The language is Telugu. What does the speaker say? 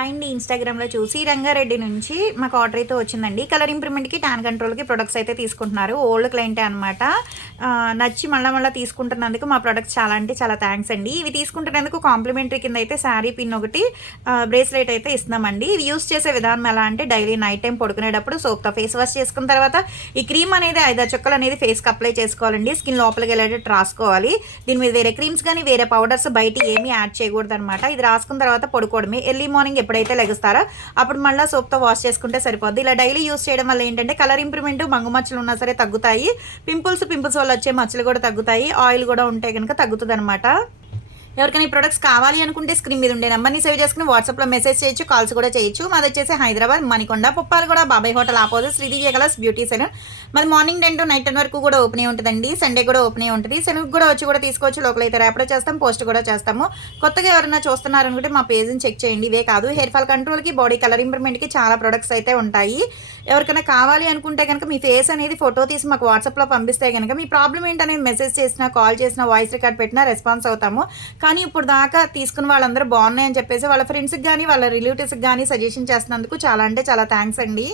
అండ్ ఇన్‌స్టాగ్రామ్‌లో చూసి రంగారెడ్డి నుంచి మాకు ఆర్డర్ అయితే వచ్చిందండి. కలర్ ఇంప్రూవ్‌మెంట్‌కి, టాన్ కంట్రోల్‌కి ప్రొడక్ట్స్ అయితే తీసుకుంటున్నారు. ఓల్డ్ క్లయింటే అనమాట. నచ్చి మళ్ళా తీసుకుంటున్నందుకు మా ప్రొడక్ట్స్ చాలా అంటే చాలా థాంక్స్ అండి. ఇవి తీసుకుంటున్నందుకు కాంప్లిమెంటరీ కింద అయితే శారీ పిన్ ఒకటి, బ్రేస్లెట్ అయితే ఇస్తున్నామండి. ఇవి యూజ్ చేసే విధానం ఎలా అంటే డైలీ నైట్ టైం పడుకునేటప్పుడు సోప్‌తో ఫేస్ వాష్ చేసుకున్న తర్వాత ఈ క్రీమ్ అనేది 5, 6 చుక్కలు అనేది ఫేస్‌కి అప్లై చేసుకోవాలండి. స్కిన్ లోపలికి వెళ్ళేటట్టు రాసుకోవాలి. దీని మీద వేరే క్రీమ్స్ గానీ, వేరే పౌడర్స్ బయట ఏమీ యాడ్ చేయకూడదనమాట. ఇది రాసుకున్న తర్వాత పడుకోవడమే. ఎర్లీ మార్నింగ్ ఎప్పుడైతే లెగుస్తారో అప్పుడు మళ్ళీ సోప్‌తో వాష్ చేసుకుంటే సరిపోద్ది. ఇలా డైలీ యూజ్ చేయడం వల్ల ఏంటంటే కలర్ ఇంప్రూవ్‌మెంట్, మంగు మచ్చలు ఉన్నా సరే తగ్గుతాయి. పింపుల్స్ వల్ల వచ్చే మచ్చలు కూడా తగ్గుతాయి. ఆయిల్ కూడా ఉంటే గనుక తగ్గుతదనమాట. ఎవరికైనా ఈ ప్రొడక్ట్స్ కావాలి అనుకుంటే స్క్రీన్ మీద ఉండే నెంబర్ని సేవ్ చేసుకుని వాట్సాప్లో మెసేజ్ చేయొచ్చు, కాల్స్ కూడా చేయొచ్చు. మాది వచ్చేసి Hyderabad Manikonda Puppalaguda Babai hotel opposite Sridivya colours beauty salon. మాది మార్నింగ్ 10 to నైట్ 10 వరకు కూడా ఓపెన్ ఉంటుందండి. సండే కూడా ఓపెన్ ఉంటుంది. శనివికి కూడా వచ్చి తీసుకోవచ్చు. లోకల్ అయితే ర్యాపిడో చేస్తాం, పోస్ట్ కూడా చేస్తాము. కొత్తగా ఎవరైనా చూస్తున్నారనుకుంటే మా పేజ్ని చెక్ చేయండి. ఇవే కాదు, హెయిర్ ఫాల్ కంట్రోల్కి, బాడీ కలర్ ఇంప్రూవ్మెంట్కి చాలా ప్రొడక్ట్స్ అయితే ఉంటాయి. ఎవరికైనా కావాలి అనుకుంటే కనుక మీ ఫేస్ అనేది ఫోటో తీసి మాకు వాట్సాప్లో పంపిస్తే కనుక మీ ప్రాబ్లం ఏంటనేది మెసేజ్ చేసినా, కాల్ చేసినా, వాయిస్ రికార్డ్ పెట్టినా రెస్పాన్స్ అవుతాము. కానీ ఇప్పుడు దాకా తీసుకున్న వాళ్ళందరూ బాగున్నాయని చెప్పేసి వాళ్ళ ఫ్రెండ్స్కి కానీ, వాళ్ళ రిలేటివ్స్కి కానీ సజెషన్ చేస్తున్నందుకు చాలా అంటే చాలా థ్యాంక్స్ అండి.